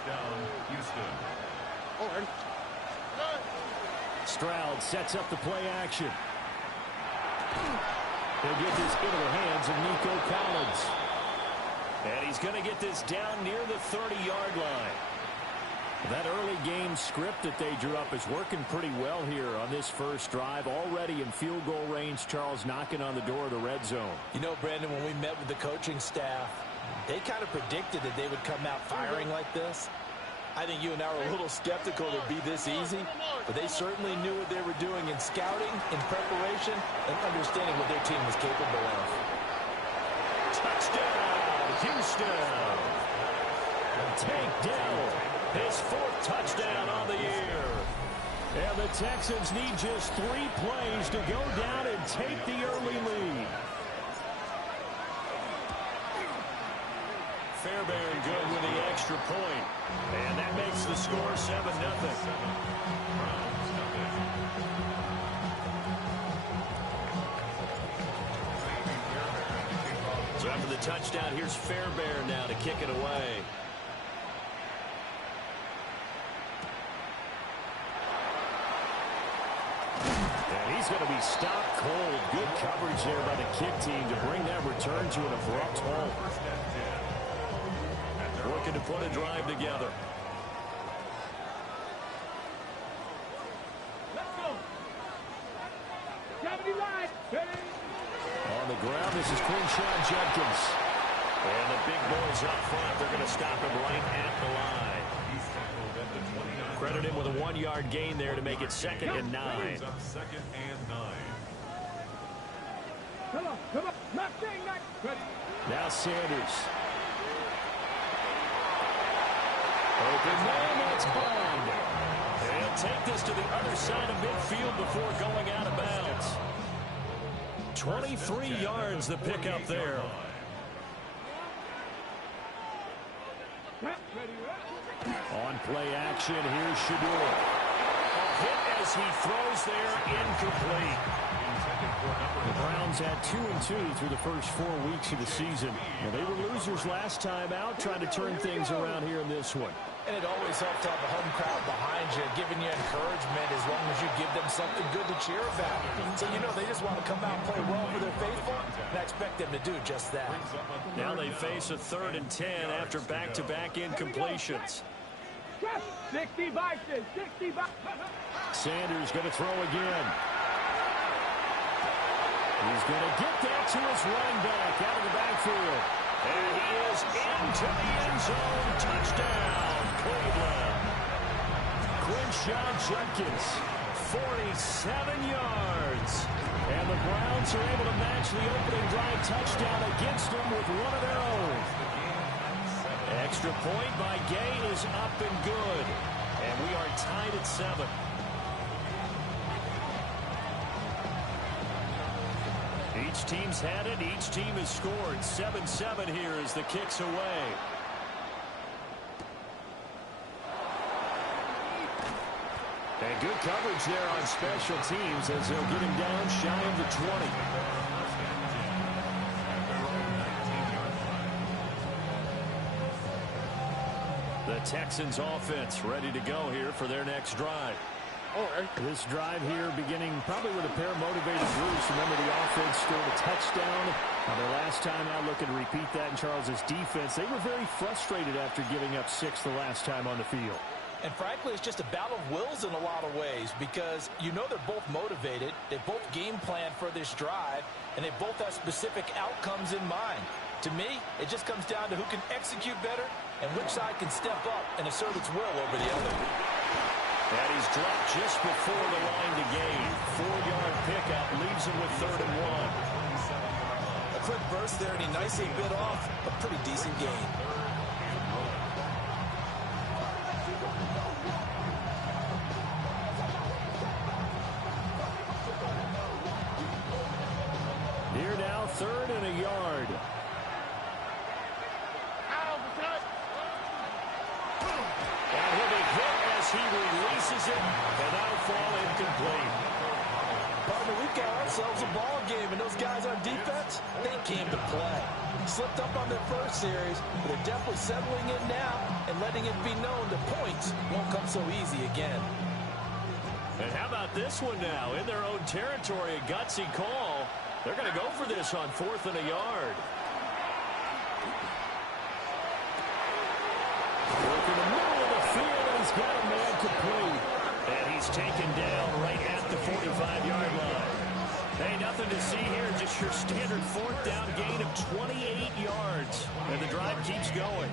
First down, Houston. Stroud sets up the play action. He'll get this into the hands of Nico Collins. And he's going to get this down near the 30-yard line. That early game script that they drew up is working pretty well here on this first drive. Already in field goal range, Charles knocking on the door of the red zone. You know, Brandon, when we met with the coaching staff, they kind of predicted that they would come out firing like this. I think you and I were a little skeptical it would be this easy, but they certainly knew what they were doing in scouting, in preparation, and understanding what their team was capable of. Touchdown, Houston! Tank Dell, his 4th touchdown on the year. And the Texans need just 3 plays to go down and take the early lead. Fairbairn good with the extra point. And that makes the score 7-0. So after the touchdown, here's Fairbairn now to kick it away. And he's going to be stopped cold. Good coverage there by the kick team to bring that return to an abrupt halt. Working to put a drive together. Let's go. Gravity line. On the ground, this is Quinshawn Judkins. And the big boys up front, they're going to stop him right at the line. Credit him with a 1-yard gain there to make it 2nd and 9. Second and 9. Come on. Not saying that. Ready. Now Sanders. Open man, that's Bond. He'll take this to the other side of midfield before going out of bounds. 23 yards the pickup there. On play action, here's Shedeur. A hit as he throws there, incomplete. The Browns had 2-2 through the first 4 weeks of the season. Well, they were losers last time out, trying to turn things around here in this one. And it always helps to have a home crowd behind you, giving you encouragement as long as you give them something good to cheer about. So, you know, they just want to come out and play well for their faithful, and I expect them to do just that. Now they face a 3rd and 10 after back-to-back incompletions. 60 boxes. 60 boxes. Sanders going to throw again. He's going to get that to his running back out of the backfield. And he is into the end zone. Touchdown, Cleveland. Quinshawn Judkins, 47 yards. And the Browns are able to match the opening drive touchdown against them with one of their own. Extra point by Gay is up and good. And we are tied at 7. Each team's had it. Each team has scored. 7-7 here as the kick's away. And good coverage there on special teams as they'll get him down shy of the 20. The Texans offense ready to go here for their next drive. This drive here beginning probably with a pair of motivated Bruce. Remember, the offense scored a touchdown. Their last time out, looking to repeat that in Charles's defense. They were very frustrated after giving up 6 the last time on the field. And frankly, it's just a battle of wills in a lot of ways because you know they're both motivated, they both game plan for this drive, and they both have specific outcomes in mind. To me, it just comes down to who can execute better and which side can step up and assert its will over the other. And he's dropped just before the line to gain. 4-yard pickup leaves him with 3rd and 1. A quick burst there, and he nicely bit off a pretty decent gain. Here now, 3rd and a yard. And he'll be hit as he releases it, and that'll fall incomplete. Part of and we've got ourselves a ball game. And those guys on defense, they came to play. Slipped up on their first series, but they're definitely settling in now and letting it be known the points won't come so easy again. And how about this one now? In their own territory, a gutsy call. They're going to go for this on 4th and a yard. Work in the middle of the field, and he's got a man complete. And he's taken down right at the 45-yard line. Hey, nothing to see here, just your standard 4th down gain of 28 yards. And the drive keeps going.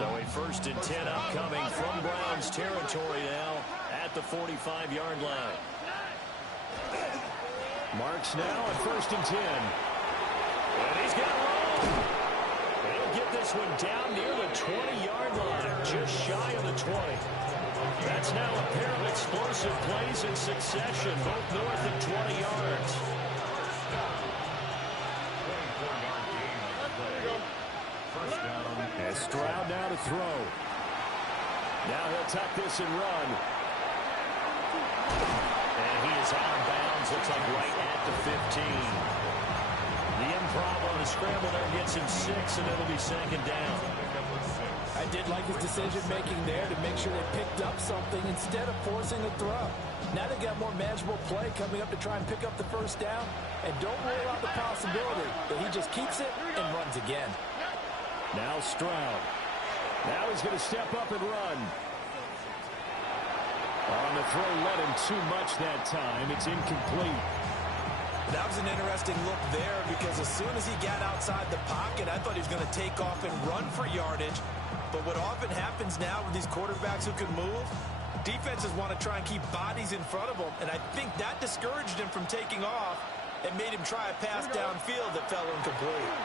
So a 1st and 10 upcoming from Browns territory now at the 45-yard line. Marks now at 1st and 10. And he's got room. He'll get this one down near the 20-yard line, just shy of the 20. That's now a pair of explosive plays in succession, both north of 20 yards. And Stroud now to throw. Now he'll tuck this and run. And he is out of bounds, looks like right at the 15. The improv on the scramble there gets him 6, and it'll be 2nd down. I did like his decision-making there to make sure they picked up something instead of forcing a throw. Now they've got more manageable play coming up to try and pick up the 1st down, and don't rule out the possibility that he just keeps it and runs again. Now Stroud. Now he's going to step up and run. On the throw, let him too much that time. It's incomplete. That was an interesting look there because as soon as he got outside the pocket, I thought he was going to take off and run for yardage. But what often happens now with these quarterbacks who can move, defenses want to try and keep bodies in front of them. And I think that discouraged him from taking off and made him try a pass downfield that fell incomplete.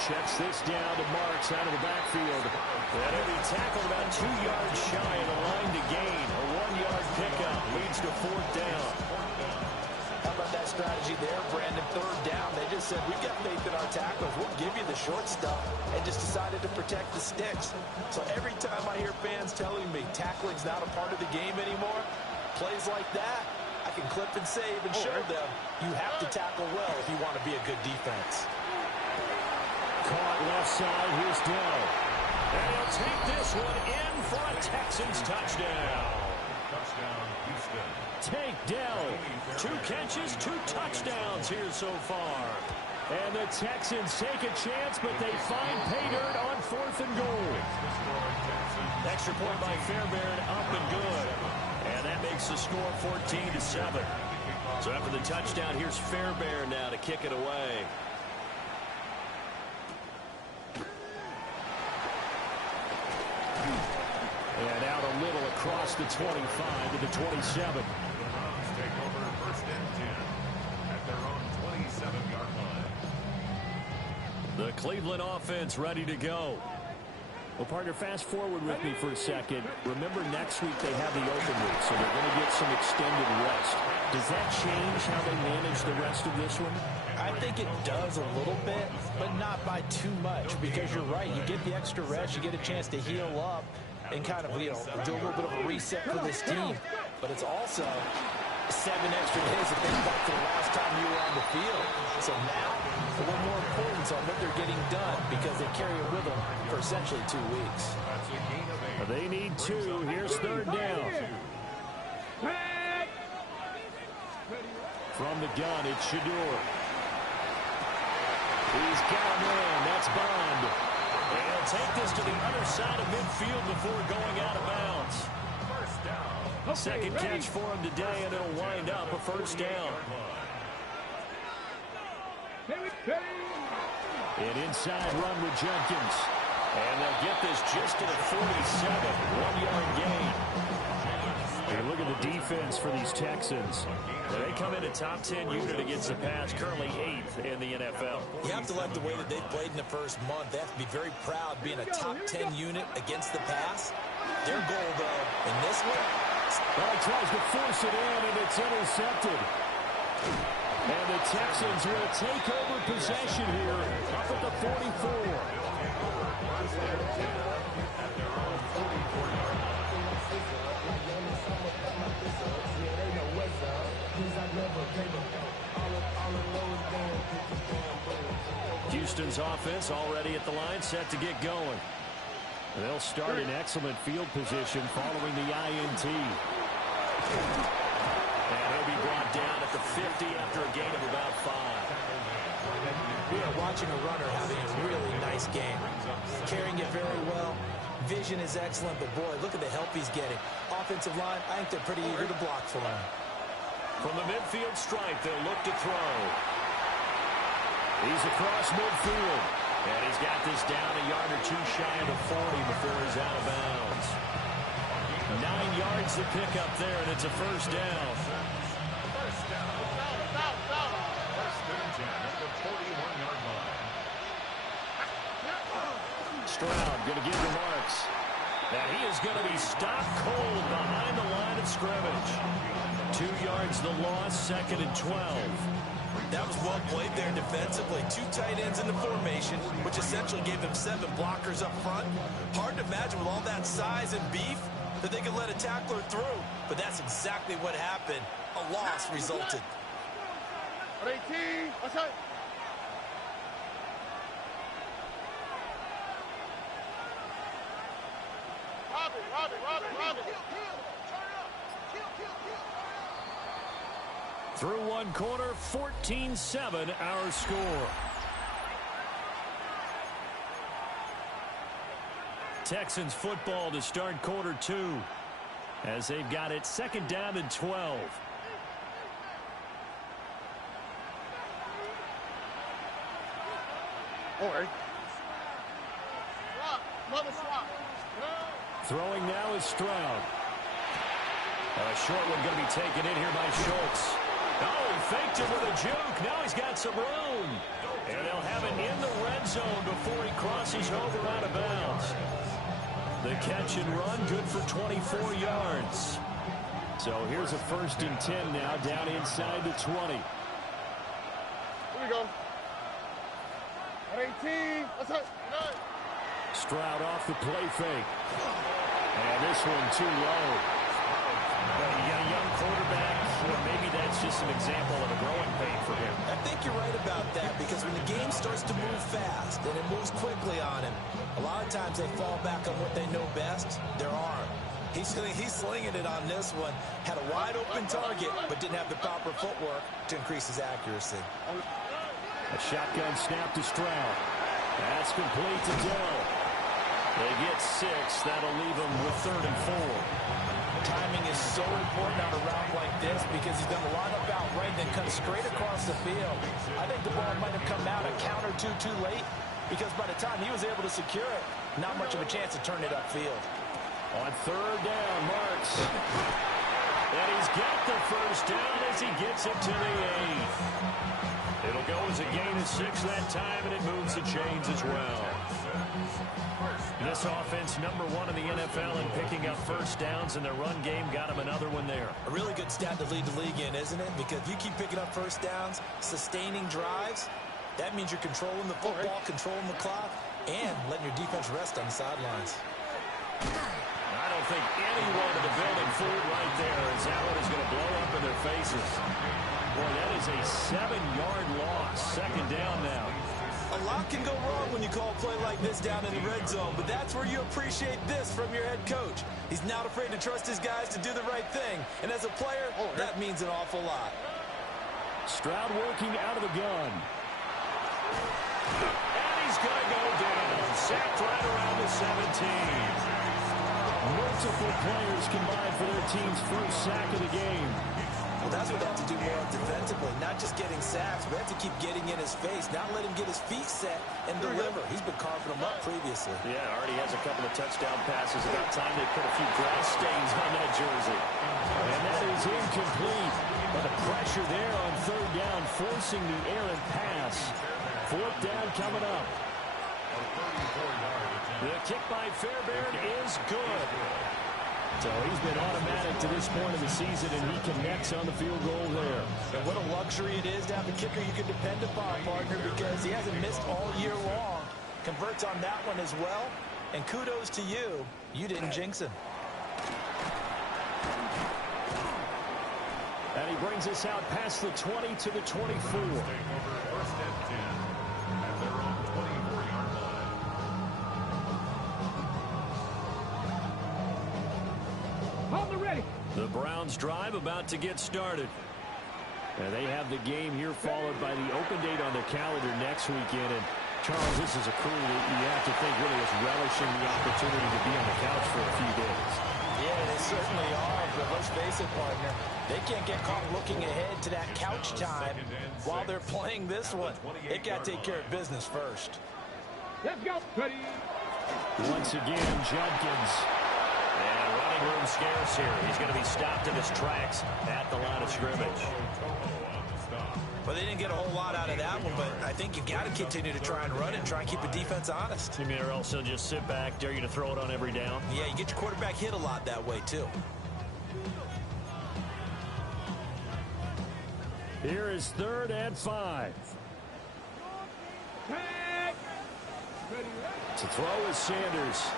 Checks this down to Marks out of the backfield. And he'll be tackled about 2 yards shy of the line to gain. A 1-yard pickup leads to 4th down. How about that strategy there, Brandon? 3rd down. They just said, we've got faith in our tacklers. We'll give you the short stuff, and just decided to protect the sticks. So every time I hear fans telling me tackling's not a part of the game anymore, plays like that, I can clip and save and show them you have to tackle well if you want to be a good defense. Caught left side. Here's Dell. And he'll take this one in for a Texans touchdown. Touchdown, Houston. Take Dell. 2 catches, 2 touchdowns here so far. And the Texans take a chance, but they find pay dirt on 4th and goal. Extra point by Fairbairn, up and good. And that makes the score 14-7. So after the touchdown, here's Fairbairn now to kick it away. And out a little across the 25 to the 27. Browns take over 1st and 10 at their own 27-yard line. The Cleveland offense ready to go. Well, partner, fast forward with me for a second. Remember, next week they have the open week, so they're going to get some extended rest. Does that change how they manage the rest of this one? I think it does a little bit, but not by too much, because you're right. You get the extra rest, you get a chance to heal up and kind of, do a little bit of a reset for this team. But it's also 7 extra days to think back to the last time you were on the field. So now, a little more importance on what they're getting done because they carry it with them for essentially 2 weeks. They need 2. Here's 3rd down. From the gun, it's Shador. He's got a man. That's Bond. And he'll take this to the other side of midfield before going out of bounds. First down. Second catch for him today, and it'll wind up a 1st down. An inside run with Jenkins. And they'll get this just to the 47. 1-yard gain. Hey, look at the defense for these Texans. They come in a top 10 unit against the pass, currently 8th in the NFL. You have to like the way that they've played in the first month. They have to be very proud being a top 10 unit against the pass. Their goal, though, in this one, well, he tries to force it in, and it's intercepted. And the Texans will take over possession here up at the 44. Houston's offense already at the line, set to get going. They'll start in excellent field position following the INT. And he'll be brought down at the 50 after a gain of about 5. We are watching a runner having a really nice game. Carrying it very well. Vision is excellent, but boy, look at the help he's getting. Offensive line, I think they're pretty eager to block for him. From the midfield stripe, they'll look to throw. He's across midfield. And he's got this down a yard or two shy of the 40 before he's out of bounds. 9 yards to pick up there, and it's a first down. First down. First and 10 at the 41-yard line. Stroud going to give the marks. And he is going to be stopped cold behind the line of scrimmage. 2 yards the loss, second and 12. That was well played there defensively. 2 tight ends in the formation, which essentially gave them 7 blockers up front. Hard to imagine with all that size and beef that they could let a tackler through. But that's exactly what happened. A loss resulted. 18, outside. Robbie. Through one quarter, 14-7 our score. Texans football to start quarter 2 as they've got it second down and 12. Throwing now is Stroud. A short one going to be taken in here by Schultz. Oh, he faked it with a juke. Now he's got some room. And they'll have it in the red zone before he crosses over out of bounds. The catch and run, good for 24 yards. So here's a first and 10 now, down inside the 20. Here we go. 18, outside. Stroud off the play fake. And this one too low. Well, you got a young quarterback. Well, maybe that's just an example of a growing pain for him. I think you're right about that, because when the game starts to move fast and it moves quickly on him, a lot of times they fall back on what they know best, their arm. He's slinging it on this one. Had a wide open target, but didn't have the proper footwork to increase his accuracy. A shotgun snap to Stroud. That's complete to Dell. They get 6. That'll leave them with 3rd and 4. Timing is so important on a route like this, because he's going to line up out right and then cut straight across the field. I think the ball might have come out a count or two too late, because by the time he was able to secure it, not much of a chance to turn it upfield. On 3rd down, Marks. And he's got the first down as he gets it to the 8. It'll go as a gain of 6 that time, and it moves the chains as well. This offense, number 1 in the NFL in picking up first downs, and their run game got him another one there. A really good stat to lead the league in, isn't it? Because if you keep picking up first downs, sustaining drives, that means you're controlling the football, controlling the clock, and letting your defense rest on the sidelines. I don't think anyone in the building fooled right there, as that one is going to blow up in their faces. Boy, that is a 7-yard loss. Second down now. A lot can go wrong when you call a play like this down in the red zone, but that's where you appreciate this from your head coach. He's not afraid to trust his guys to do the right thing, and as a player, that means an awful lot. Stroud working out of the gun. And he's going to go down. Sacked right around the 17. Multiple players combined for their team's first sack of the game. Well, that's what they have to do more of defensively, not just getting sacks, but they have to keep getting in his face, not let him get his feet set and deliver. He's been carving them up previously. Yeah, already has a couple of touchdown passes. About time they put a few grass stains on that jersey. And that is incomplete. But the pressure there on 3rd down, forcing the errant pass. 4th down coming up. The kick by Fairbairn is good. So he's been automatic to this point of the season, and he connects on the field goal there. And what a luxury it is to have a kicker you can depend upon, partner, because he hasn't missed all year long. Converts on that one as well. And kudos to you. You didn't jinx him. And he brings us out past the 20 to the 24. Take over first and 10 at their own 24-yard line. On the ready. The Browns drive about to get started. And they have the game here followed by the open date on their calendar next weekend. And Charles, this is a crew that you have to think really is relishing the opportunity to be on the couch for a few days. Yeah, they certainly are, but let's face it, partner. They can't get caught looking ahead to that couch time while they're playing this one. They got to take care of business first. Let's go. Ready. Once again, Judkins. And running room scarce here. He's going to be stopped in his tracks at the line of scrimmage. Well, they didn't get a whole lot out of that one, but I think you got to continue to try and run and try and keep the defense honest. You mean, or else he'll just sit back, dare you to throw it on every down? Yeah, you get your quarterback hit a lot that way, too. Here is 3rd and 5. To throw is Sanders.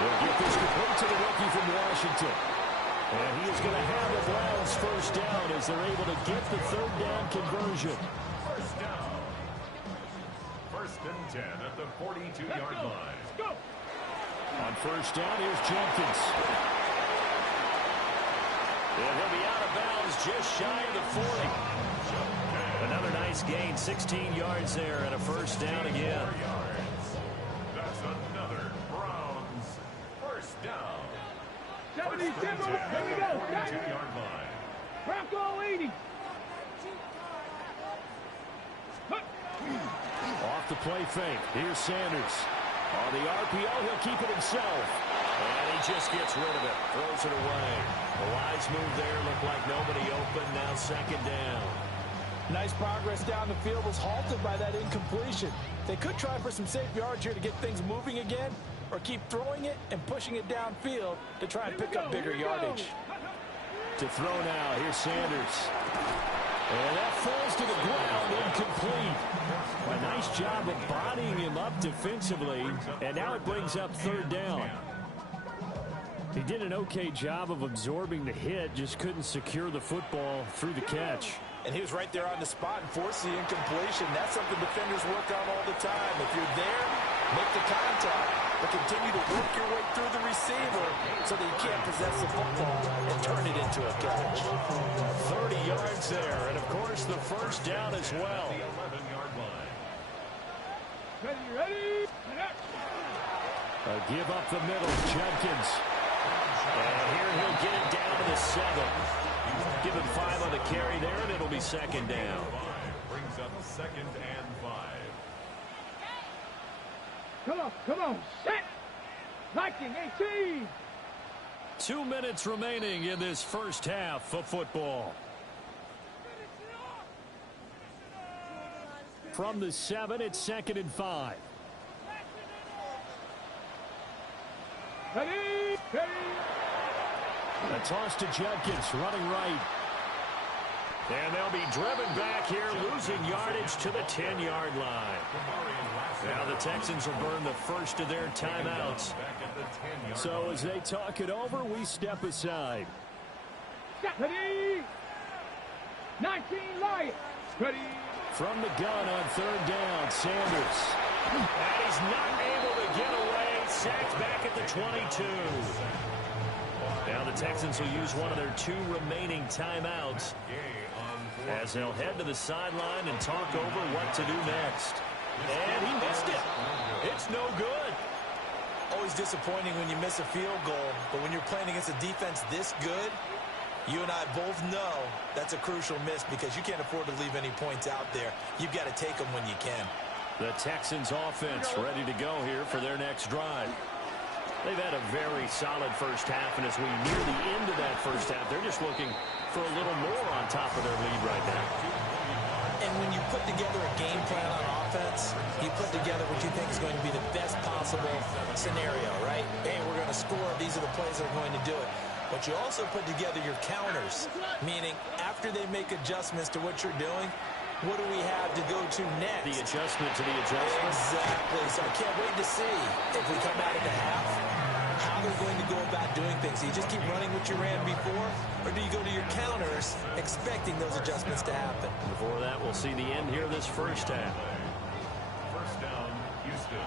We'll get this complete to the rookie from Washington. And he is going to have the Browns first down as they're able to get the 3rd down conversion. First down. First and 10 at the 42-yard line. Go. On first down, here's Jenkins. And he'll be out of bounds just shy of the 40. Another nice gain, 16 yards there and a first down again. That's another Browns first down. 70, First and 10 here we go. at the 42-yard line. Bronco 80. Off the play fake. Here's Sanders. On the RPO, he'll keep it himself. And he just gets rid of it, throws it away. The wise move there, looked like nobody open, now second down. Nice progress down the field was halted by that incompletion. They could try for some safe yards here to get things moving again, or keep throwing it and pushing it downfield to try and pick up bigger yardage. To throw now, here's Sanders. And that falls to the ground, incomplete. A nice job of bodying him up defensively, and now it brings up 3rd down. He did an okay job of absorbing the hit, just couldn't secure the football through the catch. And he was right there on the spot and forced the incompletion. That's something defenders work on all the time. If you're there, make the contact, but continue to work your way through the receiver so that you can't possess the football and turn it into a catch. 30 yards there, and of course the first down as well. 11-yard line. Ready. A give up the middle, Jenkins. And here he'll get it down to the 7. Give him 5 on the carry there, and it'll be second down. 5 brings up 2nd and 5. Come on. Set. Liking 18. 2 minutes remaining in this first half of football. From the 7, it's 2nd and 5. Ready. A toss to Judkins, running right. And they'll be driven back here, losing yardage to the 10-yard line. Now the Texans will burn the first of their timeouts. So as they talk it over, we step aside. Ready. 19 Lions. Ready. From the gun on 3rd down, Sanders. And he's not able to get away. Sacked back at the 22. Now the Texans will use one of their 2 remaining timeouts as they'll head to the sideline and talk over what to do next. And he missed it. It's no good. Always disappointing when you miss a field goal, but when you're playing against a defense this good, you and I both know that's a crucial miss because you can't afford to leave any points out there. You've got to take them when you can. The Texans offense ready to go here for their next drive. They've had a very solid first half, and as we near the end of that first half, they're just looking for a little more on top of their lead right now. And when you put together a game plan on offense, you put together what you think is going to be the best possible scenario, right? Hey, we're going to score. These are the plays that are going to do it. But you also put together your counters, meaning after they make adjustments to what you're doing, what do we have to go to next? The adjustment to the adjustment. Exactly. So I can't wait to see if we come out of the half, how they're going to go about doing things. Do you just keep running what you ran before, or do you go to your counters expecting those adjustments to happen? Before that, we'll see the end here of this first half. First down, Houston.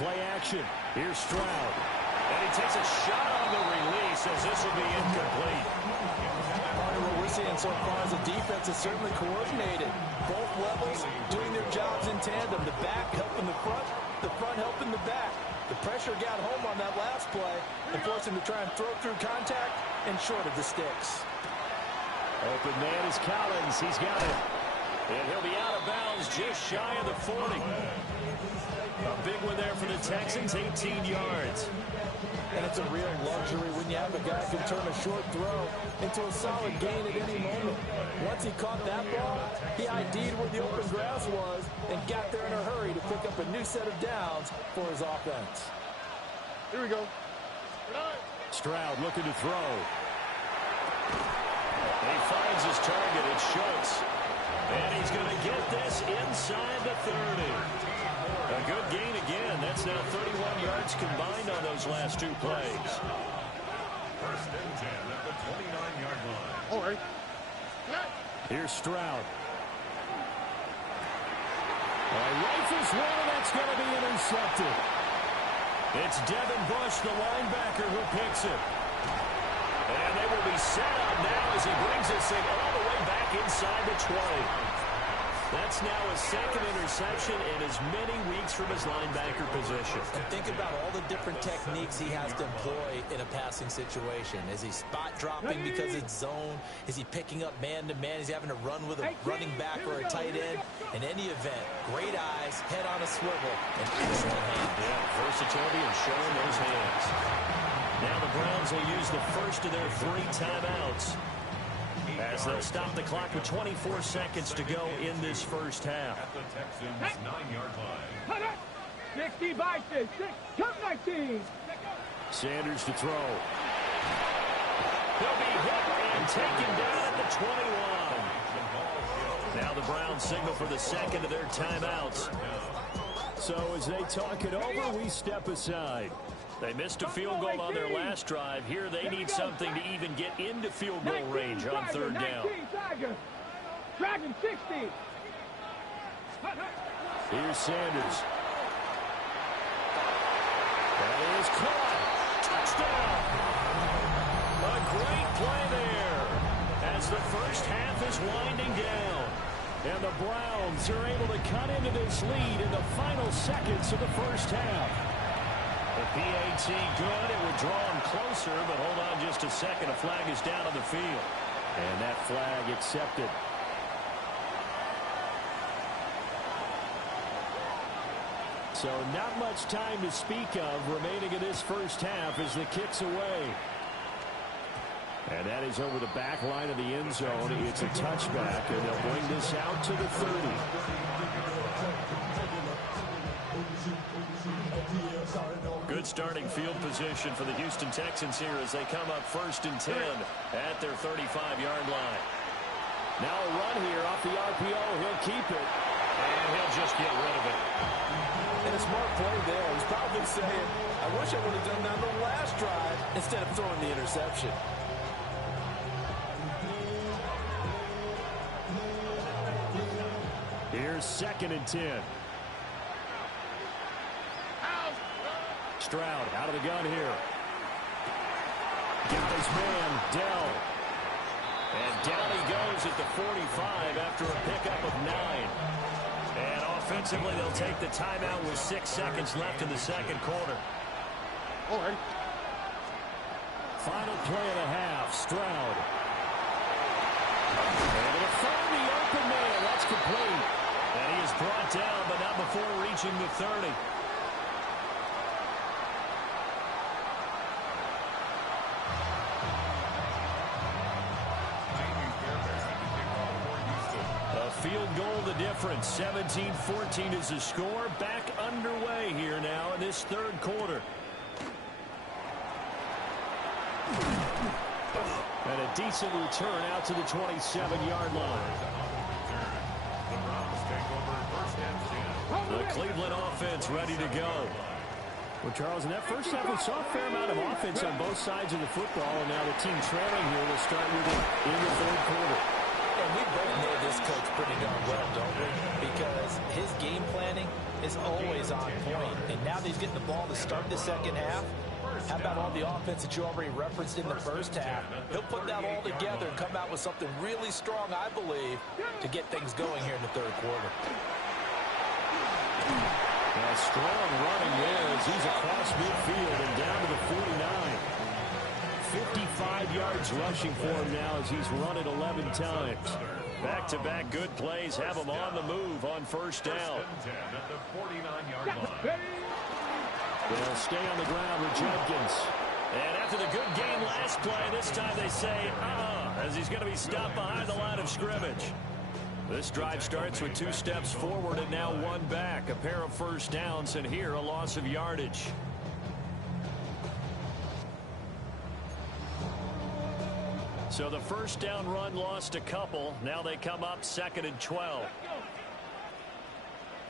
Play action. Here's Stroud. And he takes a shot on the release as this will be incomplete. What we're seeing so far is the defense is certainly coordinated. Both levels doing their jobs in tandem. The back helping the front helping the back. The pressure got home on that last play and forced him to try and throw through contact and short of the sticks. Open man is Collins. He's got it. And he'll be out of bounds just shy of the 40. A big one there for the Texans, 18 yards. And it's a real luxury when you have a guy who can turn a short throw into a solid gain at any moment. Once he caught that ball, he ID'd where the open grass was and got there in a hurry to pick up a new set of downs for his offense. Here we go. Stroud looking to throw. He finds his target. It's Schultz. And he's going to get this inside the 30. A good gain again. That's now 31 yards combined on those last two plays. First and 10 at the 29-yard line. All right. Here's Stroud. Rifles one, and that's going to be intercepted. It's Devin Bush, the linebacker, who picks it. And they will be set up now as he brings this thing all the way back inside the 20. That's now his second interception in as many weeks from his linebacker position. And think about all the different techniques he has to employ in a passing situation. Is he spot dropping because it's zone? Is he picking up man-to-man? Is he having to run with a running back or a tight end? In any event, great eyes, head on a swivel, and excellent hands. Yeah, versatility and showing those hands. Now the Browns will use the first of their 3 timeouts as they'll stop the clock with 24 seconds to go in this first half. At the Texans' 9-yard line. 60 by 6, come 19. Sanders to throw. He'll be hit and taken down at the 21. Now the Browns signal for the second of their timeouts. So as they talk it over, we step aside. They missed a field goal on their last drive. Here they need something to even get into field goal range on third down. Dragon 60. Here's Sanders. That is caught. Touchdown! A great play there as the first half is winding down. And the Browns are able to cut into this lead in the final seconds of the first half. The PAT good. It would draw him closer, but hold on just a second. A flag is down on the field. And that flag accepted. So not much time to speak of remaining in this first half as the kick's away. And that is over the back line of the end zone. It's a touchback, and they'll bring this out to the 30. Good starting field position for the Houston Texans here as they come up first and 10 at their 35-yard line. Now a run here off the RPO. He'll keep it. And he'll just get rid of it. And a smart play there. He's probably saying, I wish I would have done that on the last drive instead of throwing the interception. Here's second and 10. Stroud out of the gun here. Got his man, Dell. And down he goes at the 45 after a pickup of 9. And offensively, they'll take the timeout with 6 seconds left in the second quarter. All right. Final play of the half, Stroud. Able to find the open man. That's complete. And he is brought down, but not before reaching the 30. Field goal the difference. 17-14 is the score. Back underway here now in this third quarter. And a decent return out to the 27-yard line. The Browns take over first and 10. The Cleveland offense ready to go. Well, Charles, in that first half, we saw a fair amount of offense on both sides of the football, and now the team trailing here will start with it in the third quarter. And we both know this coach pretty darn well, don't we? Because his game planning is always on point. And now that he's getting the ball to start the second half, how about all the offense that you already referenced in the first half? He'll put that all together and come out with something really strong, I believe, to get things going here in the third quarter. A strong running there as he's across midfield and down to the 49. 55 yards rushing for him now as he's run it 11 times. Back-to-back good plays have him on the move on first down. First and 10 at the 49-yard line. They'll stay on the ground with Judkins. And after the good game last play, this time they say, as he's going to be stopped behind the line of scrimmage. This drive starts with 2 steps forward and now 1 back. A pair of first downs, and here a loss of yardage. So the first down run lost a couple. Now they come up 2nd and 12.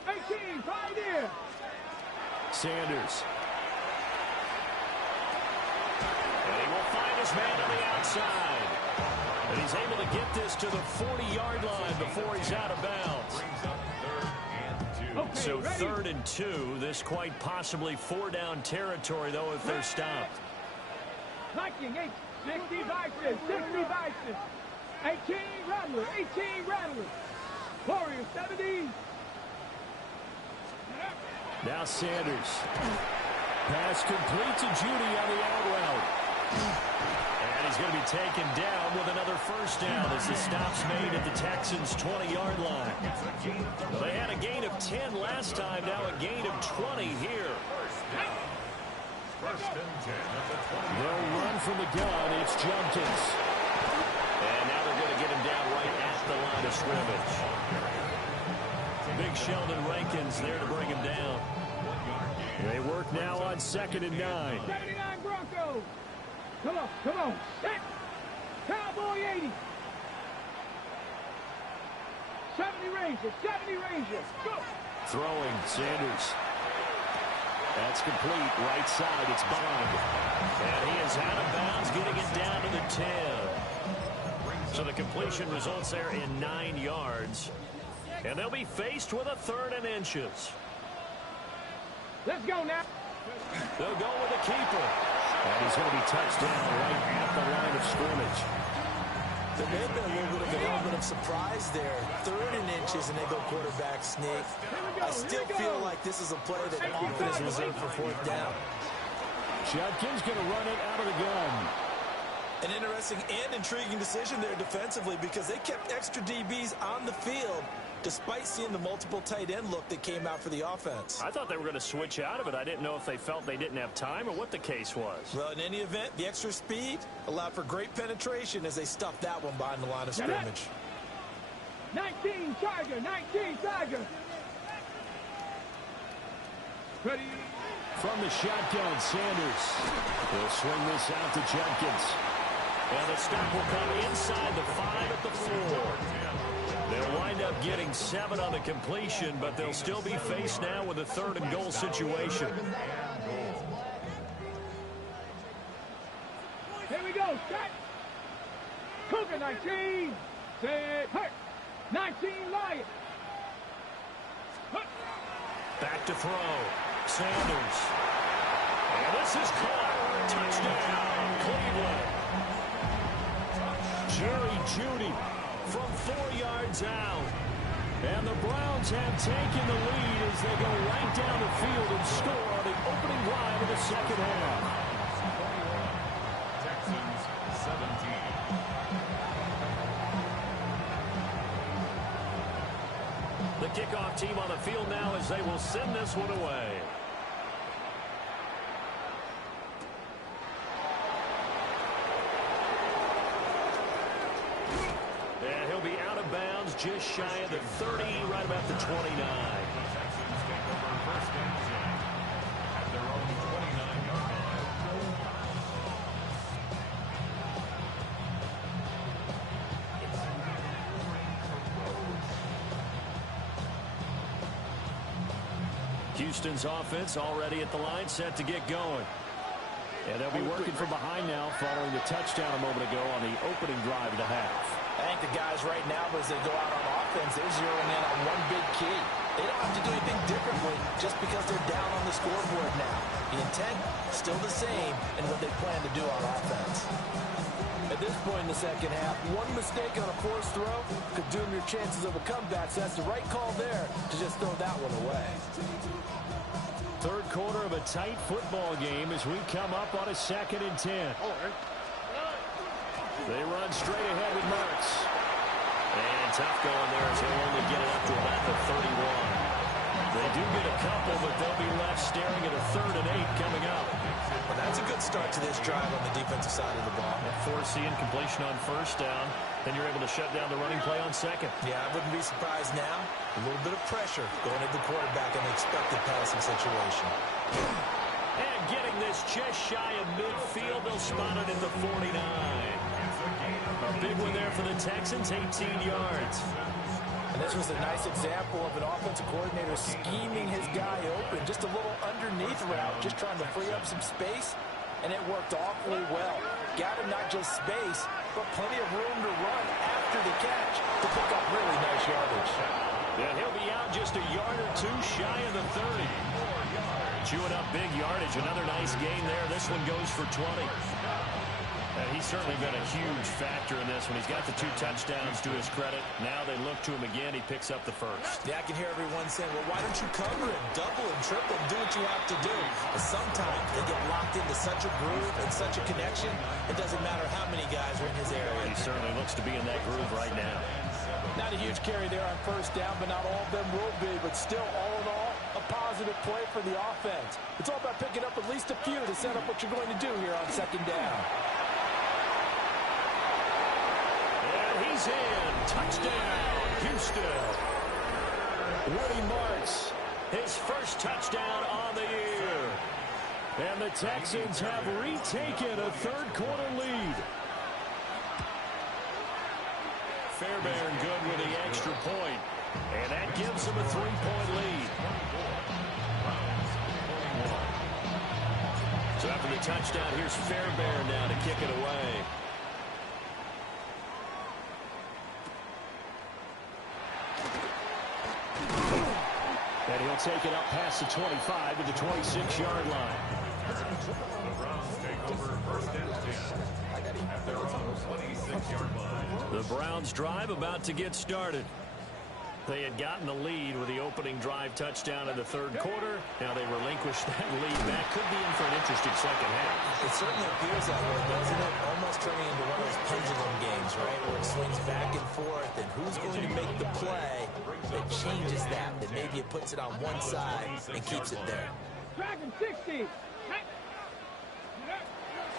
18, pioneer. Sanders. And he will find his man on the outside. And he's able to get this to the 40-yard line before he's out of bounds. Brings up third and 2. So ready. 3rd and 2. This quite possibly 4-down territory, though, if they're stopped. Viking, 60 Vikings, 60 Vikings. 18 Rattler, 18 Rattler. Warriors, 70. Now Sanders. Pass complete to Judy on the out route. And he's going to be taken down with another first down as the stop's made at the Texans' 20-yard line. Well, they had a gain of 10 last time, now a gain of 20 here. First and 10 at the 20. They'll run from the gun. It's Judkins. And now they're going to get him down right at the line of scrimmage. Big Sheldon Rankins there to bring him down. They work now on 2nd and 9. 79 Broncos. Come on. Set. Cowboy 80. 70 Rangers. Go. Throwing, Sanders. That's complete. Right side, it's Bond. And he is out of bounds, getting it down to the 10. So the completion results there in 9 yards. And they'll be faced with a 3rd and inches. Let's go now. They'll go with a keeper. And he's going to be touched down right at the line of scrimmage. There may have been a little bit of an element of surprise there. 3rd and inches, and they go quarterback sneak. I still feel like this is a play that often is reserved for 4th down. Judkins going to run it out of the gun. An interesting and intriguing decision there defensively because they kept extra DBs on the field despite seeing the multiple tight end look that came out for the offense. I thought they were going to switch out of it. I didn't know if they felt they didn't have time or what the case was. Well, in any event, the extra speed allowed for great penetration as they stuffed that one behind the line of scrimmage. 19 Tiger. Ready. From the shotgun, Sanders. He'll swing this out to Judkins. And the stop will come inside the 5 at the 4. They'll wind up getting 7 on the completion, but they'll still be faced now with a 3rd and goal situation. Here we go. Set. Cougar 19. Set. Hurt. 19 Lion. Hurt. Back to throw. Sanders. And this is caught. Touchdown, Cleveland. Jerry Jeudy From 4 yards out. And the Browns have taken the lead as they go right down the field and score on the opening drive of the second half. Texans 17. The kickoff team on the field now as they will send this one away. And he'll be out of bounds just shy of the 30, right about the 29. The Texans take over first and 10 at their own 29-yard line. Houston's offense already at the line, set to get going. And they'll be working from behind now following the touchdown a moment ago on the opening drive of the half. I think the guys right now, as they go out on offense, they're zeroing in on one big key. They don't have to do anything differently just because they're down on the scoreboard now. The intent, still the same in what they plan to do on offense. At this point in the second half, one mistake on a forced throw could doom your chances of a comeback. So that's the right call there to just throw that one away. Third quarter of a tight football game as we come up on a 2nd and 10. They run straight ahead with Mertz. And tough going there as they'll only get it up to about the 31. They do get a couple, but they'll be left staring at a 3rd and 8 coming up. Well, that's a good start to this drive on the defensive side of the ball. Forcing completion on 1st down. Then you're able to shut down the running play on 2nd. Yeah, I wouldn't be surprised now. A little bit of pressure going at the quarterback in the expected passing situation. And getting this just shy of midfield, they'll spot it at the 49. A big one there for the Texans, 18 yards. And this was a nice example of an offensive coordinator scheming his guy open. Just a little underneath route, just trying to free up some space. And it worked awfully well. Got him not just space, but plenty of room to run after the catch to pick up really nice yardage. And he'll be out just a yard or two shy of the 30. Chewing up big yardage. Another nice gain there. This one goes for 20. And he's certainly been a huge factor in this one. He's got the 2 touchdowns to his credit. Now they look to him again. He picks up the 1st. Yeah, I can hear everyone saying, well, why don't you cover it, double and triple, and do what you have to do? But sometimes they get locked into such a groove and such a connection, it doesn't matter how many guys are in his area. He certainly looks to be in that groove right now. Not a huge carry there on 1st down, but not all of them will be. But still, all in all, a positive play for the offense. It's all about picking up at least a few to set up what you're going to do here on 2nd down. He's in. Touchdown, Houston. Woody Marks, his 1st touchdown on the year. And the Texans have retaken a 3rd quarter lead. Fairbairn good with the extra point. And that gives them a 3-point lead. So after the touchdown, here's Fairbairn now to kick it away. And he'll take it up past the 25 to the 26-yard line. The Browns take over 1st and 10 at their own 26-yard line. The Browns drive about to get started. They had gotten the lead with the opening drive touchdown in the 3rd quarter. Now they relinquished that lead. That could be in for an interesting second half. It certainly appears that way, doesn't it? Almost turning into one of those pendulum games, right? Where it swings back and forth, and who's going to make the play that changes that maybe it puts it on one side and keeps it there. Dragon 60.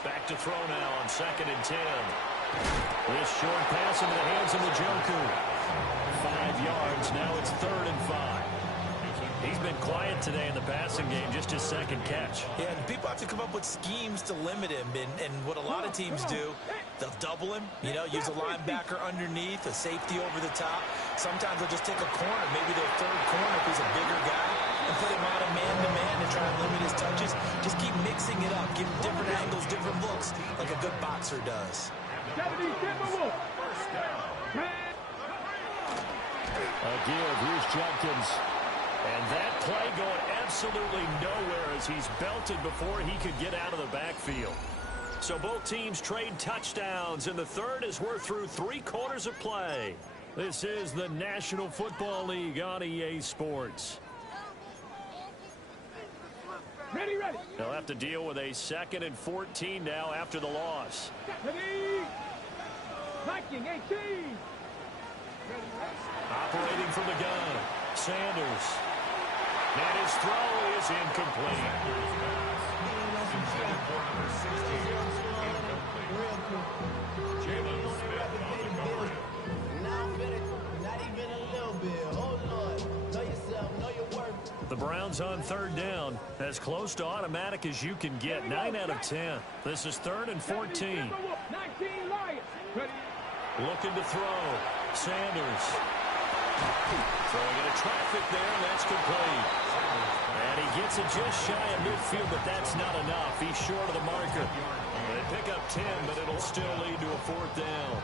Back to throw now on 2nd and 10. This short pass into the hands of Njoku. 5 yards. Now it's 3rd and 5. He's been quiet today in the passing game, just his 2nd catch. Yeah, and people have to come up with schemes to limit him, and what a lot of teams do, they'll double him, use a linebacker underneath, a safety over the top. Sometimes they'll just take a corner, maybe their 3rd corner if he's a bigger guy, and put him on a man-to-man to try and limit his touches. Just keep mixing it up, give him different angles, different looks, like a good boxer does. A give. Here's Jenkins. And that play going absolutely nowhere as he's belted before he could get out of the backfield. So both teams trade touchdowns in the 3rd as we're through 3 quarters of play. This is the National Football League on EA Sports. Ready. They'll have to deal with a 2nd and 14 now after the loss. Ready. Viking 18. Operating from the gun, Sanders. And his throw is incomplete. Jalen Smith on the coverage. Not even a little bit. Oh, Lord. Know yourself. Know your worth. The Browns on 3rd down, as close to automatic as you can get. 9 out of 10. This is 3rd and 14. 19 Lions. Ready. Looking to throw. Sanders. Throwing into traffic there, and that's complete. And he gets it just shy of midfield, but that's not enough. He's short of the marker. They pick up 10, but it'll still lead to a 4th down.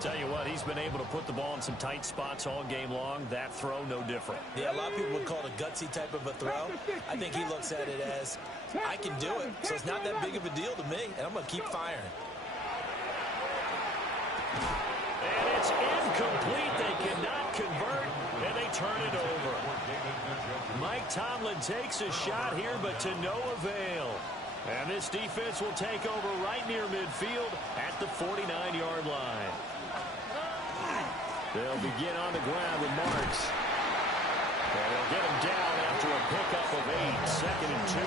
Tell you what, he's been able to put the ball in some tight spots all game long. That throw, no different. Yeah, a lot of people would call it a gutsy type of a throw. I think he looks at it as, I can do it, so it's not that big of a deal to me, and I'm going to keep firing. And it's incomplete. They cannot convert, and they turn it over. Mike Tomlin takes a shot here, but to no avail. And this defense will take over right near midfield at the 49-yard line. They'll begin on the ground with Marks. And they'll get him down after a pickup of 8, 2nd and 2.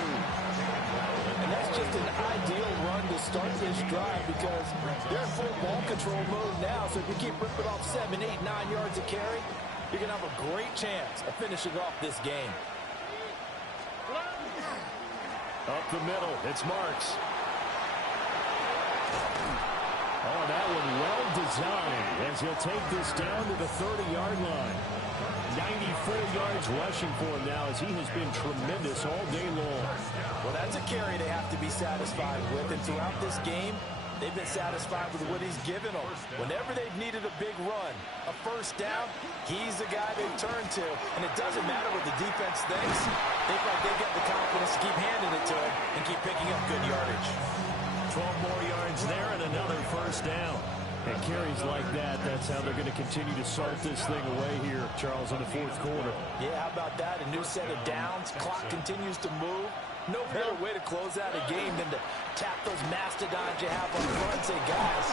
And that's just an ideal run to start this drive because they're in full ball control mode now. So if you keep ripping off 7, 8, 9 yards of carry, you're going to have a great chance of finishing off this game. Up the middle, it's Marks. Oh, that one well designed as he'll take this down to the 30-yard line. 94 yards rushing for him now as he has been tremendous all day long. Well, that's a carry they have to be satisfied with. And throughout this game, they've been satisfied with what he's given them. Whenever they've needed a big run, a 1st down, he's the guy they turn to. And it doesn't matter what the defense thinks. They feel like they've got the confidence to keep handing it to him and keep picking up good yardage. 12 more yards there and another 1st down. And carries like that, that's how they're going to continue to salt this thing away here, Charles, in the 4th quarter. Yeah, how about that? A new set of downs. Clock continues to move. No better way to close out a game than to tap those mastodons you have on the front and say, guys,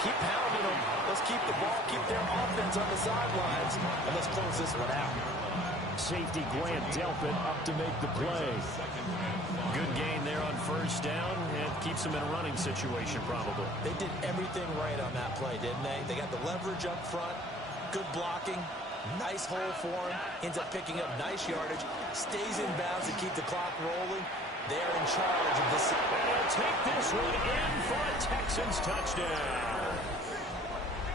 keep pounding them. Let's keep the ball, keep their offense on the sidelines, and let's close this one out. Safety Grant Delpit up to make the play. Good gain there on 1st down. It keeps them in a running situation, probably. They did everything right on that play, didn't they? They got the leverage up front, good blocking, nice hole for him, ends up picking up nice yardage, stays in bounds to keep the clock rolling. They're in charge of this. And he'll take this one in for a Texans touchdown.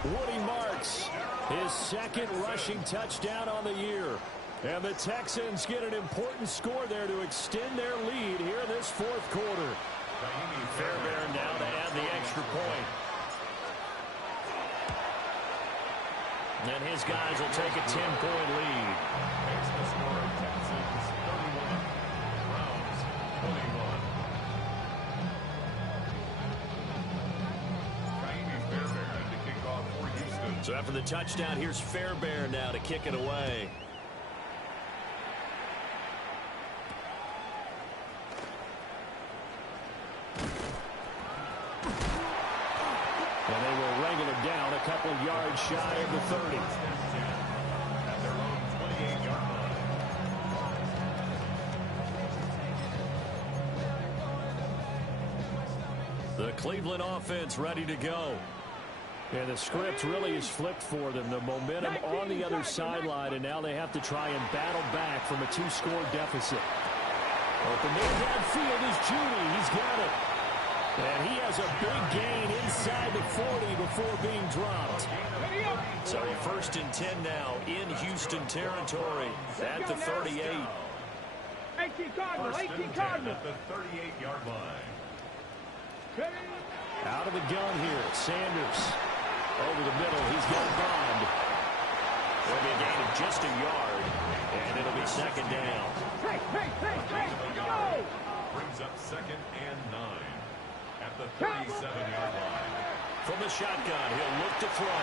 Woody Marks, his 2nd rushing touchdown on the year. And the Texans get an important score there to extend their lead here in this 4th quarter. Fairbairn now to add the extra point. And his guys will take a 10-point lead. Makes the score Texans 31, Browns 21. Jaime Fairbairn to kick off for Houston. So after the touchdown, here's Fairbairn now to kick it away. And they will wrangle it down a couple of yards shy of the 30. At their own 28-yard line. The Cleveland offense ready to go. And the script really is flipped for them. The momentum on the other sideline, and now they have to try and battle back from a 2-score deficit. Open man downfield is Judy. He's got it. And he has a big gain inside the 40 before being dropped. So 1st and 10 now in Houston territory at the 38. 1st and 10 at the 38-yard line. Out of the gun here, Sanders. Over the middle, he's got Bond. There'll be a gain of just a yard, and it'll be 2nd down. Brings up 2nd and 9 at the 37-yard line. From the shotgun, he'll look to throw.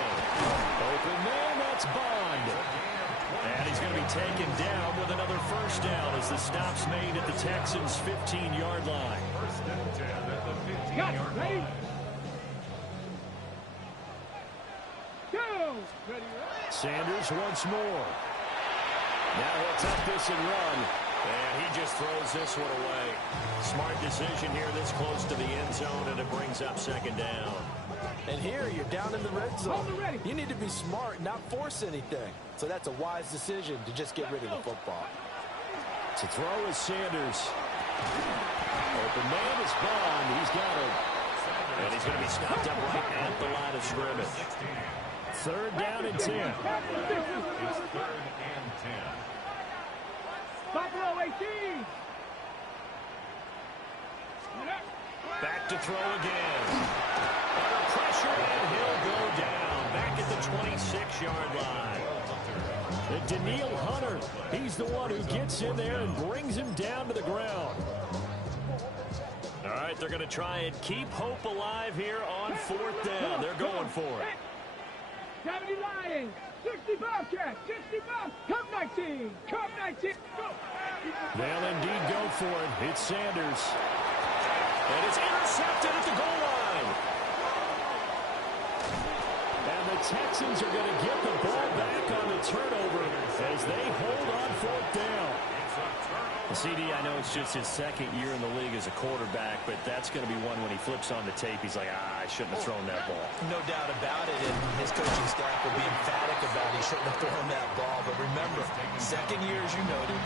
Open man, that's Bond. And he's going to be taken down with another 1st down as the stop's made at the Texans' 15-yard line. 1st and 10 at the 15-yard line. Sanders once more. Now he'll take this and run. And he just throws this one away. Smart decision here this close to the end zone, and it brings up 2nd down. And here you're down in the red zone. You need to be smart, not force anything. So that's a wise decision to just get rid of the football. To throw is Sanders. Open man is Bond. He's got it. And he's going to be stopped up right at the line of scrimmage. Third down and 10. It's third and 10. Buffalo 18. Back to throw again. Under pressure, and he'll go down. Back at the 26-yard line. And Danielle Hunter, he's the one who gets in there and brings him down to the ground. All right, they're going to try and keep hope alive here on fourth down. They're going for it. 70 Lions, 60 Bobcats, 65, Cup 19, Cup 19, go! They'll indeed go for it. It's Sanders. And it's intercepted at the goal line. And the Texans are going to get the ball back on the turnover as they hold on fourth down. CD, I know it's just his second year in the league as a quarterback, but that's going to be one when he flips on the tape. He's like, I shouldn't have thrown that ball. No doubt about it, and his coaching staff will be emphatic about he shouldn't have thrown that ball. But remember, second year, as you noted,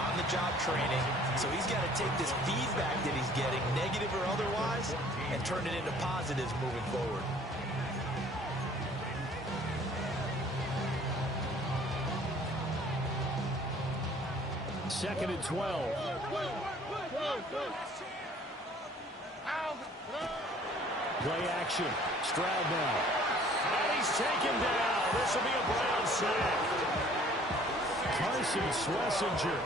on-the-job training. So he's got to take this feedback that he's getting, negative or otherwise, and turn it into positives moving forward. Second and 12. Play action. Stroud now. And he's taken down. This will be a Brown sack. Carson Schlesinger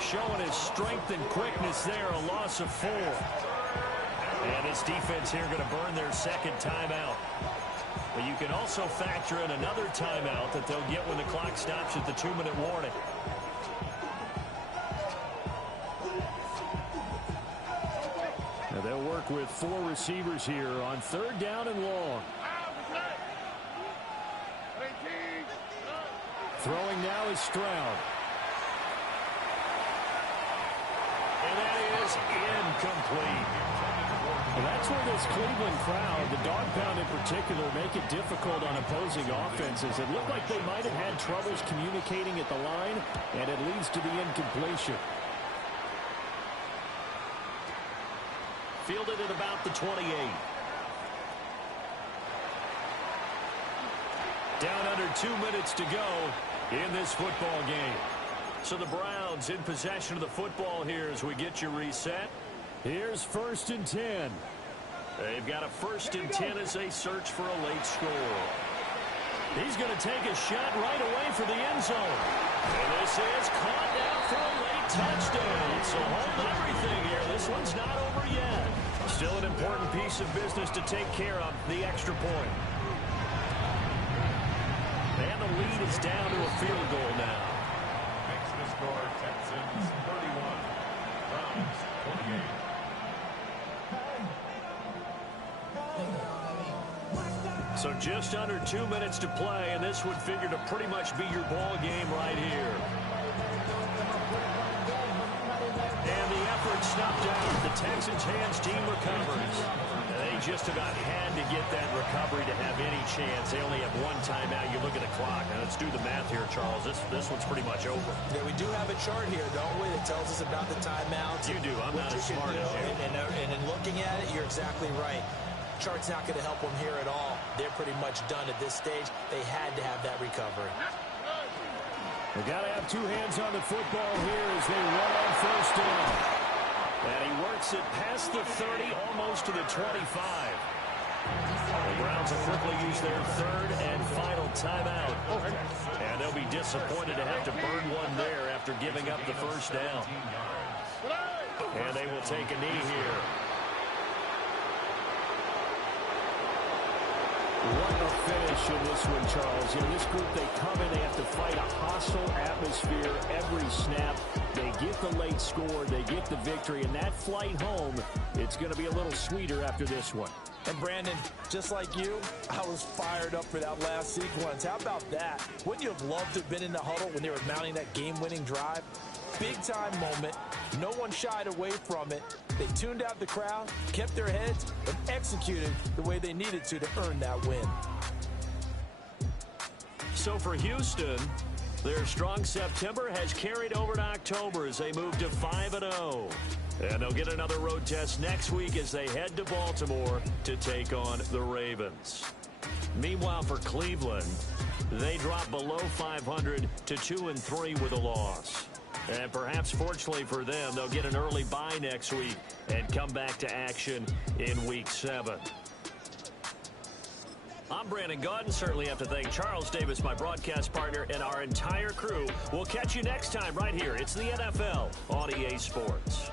showing his strength and quickness there. A loss of 4. And his defense here going to burn their second timeout. But you can also factor in another timeout that they'll get when the clock stops at the 2-minute warning. Now they'll work with 4 receivers here on third down and long. Throwing now is Stroud. And that is incomplete. Well, that's where this Cleveland crowd, the dog pound in particular, make it difficult on opposing offenses. It looked like they might have had troubles communicating at the line, and it leads to the incompletion. Fielded at about the 28. Down under 2 minutes to go in this football game. So the Browns in possession of the football here as we get you reset. Here's first and 10. They've got a first and 10 as they search for a late score. He's going to take a shot right away for the end zone. And this is caught down for a late touchdown. So hold everything here. This one's not over yet. Still an important piece of business to take care of, the extra point. And the lead is down to a field goal now. Makes the score Texans 31, Browns 28. So just under 2 minutes to play, and this would figure to pretty much be your ball game right here. And the effort snuffed out. The Texans' hands team recovers. And they just about had to get that recovery to have any chance. They only have one timeout. You look at the clock. Now let's do the math here, Charles. This one's pretty much over. Yeah, we do have a chart here, don't we, that tells us about the timeouts. You do. I'm not as smart as you. And in looking at it, you're exactly right. Chart's not going to help them here at all. They're pretty much done at this stage. They had to have that recovery. They got to have 2 hands on the football here as they run on first down. And he works it past the 30, almost to the 25. The Browns will quickly use their third and final timeout. And they'll be disappointed to have to burn one there after giving up the first down. And they will take a knee here. What a finish in this one, Charles. You know, this group, they come in, they have to fight a hostile atmosphere every snap. They get the late score, they get the victory, and that flight home, it's going to be a little sweeter after this one. And Brandon, just like you, I was fired up for that last sequence. How about that? Wouldn't you have loved to have been in the huddle when they were mounting that game-winning drive? Big-time moment. No one shied away from it. They tuned out the crowd, kept their heads, and executed the way they needed to earn that win. So for Houston, their strong September has carried over to October as they move to 5-0. And they'll get another road test next week as they head to Baltimore to take on the Ravens. Meanwhile, for Cleveland, they drop below 500 to 2-3 with a loss. And perhaps fortunately for them, they'll get an early bye next week and come back to action in Week 7. I'm Brandon Gaudin. Certainly have to thank Charles Davis, my broadcast partner, and our entire crew. We'll catch you next time right here. It's the NFL on EA Sports.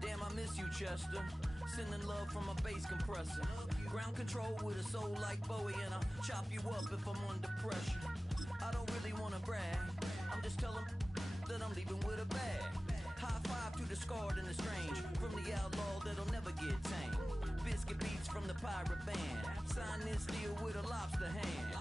Damn, I miss you, Chester. Sending love from a bass compressor. Ground control with a soul like Bowie, and I'll chop you up if I'm under pressure. I don't really wanna brag. I'm just telling that I'm leaving with a bag. High five to the scarred and the strange. From the outlaw that'll never get tamed. Biscuit beats from the pirate band. Sign this deal with a lobster hand.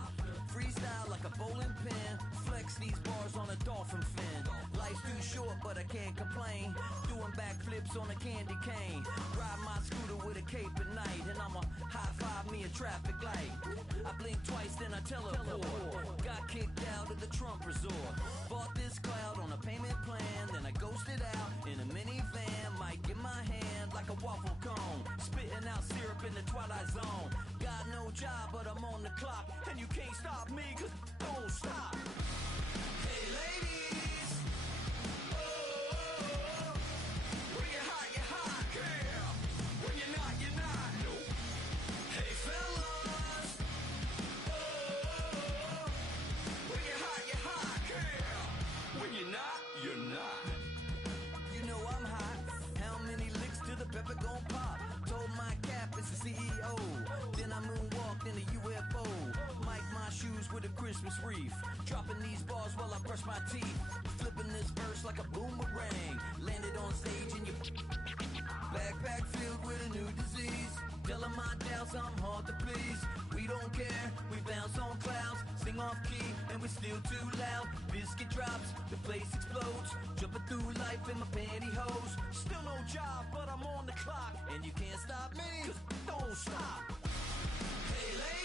Freestyle like a bowling pin. Flex these bars on a dolphin fin. Life's too short, but I can't complain. Doing backflips on a candy cane. Ride my scooter with a cape at night. And I'ma high five me a traffic light. I blink twice, then I teleport. Got kicked out of the Trump resort. Bought this cloud on a payment plan. Then I ghosted out in a minivan. Might get my hand like a waffle cone. Spitting out syrup in the twilight zone. Got no job, but I'm on the clock. And you can't stop me, cause don't stop. Hey ladies, oh, when you're hot, girl. When you're not, nope. Hey fellas, oh, when you're hot, girl. When you're not, you're not. You know I'm hot. How many licks till the pepper gon' pop? Told my cap it's the CEO. Then I moonwalked in a UFO. Mic my shoes with a Christmas wreath. Dropping these bars while I brush my teeth. Flipping this verse like a boomerang. Landed on stage in your backpack filled with a new disease. Telling my doubts I'm hard to please. We don't care, we bounce on clouds. Sing off key and we're still too loud. Biscuit drops, the place explodes. Jumping through life in my pantyhose. Still no job, but I'm on the clock. And you can't stop me, cause don't stop. Hey ladies.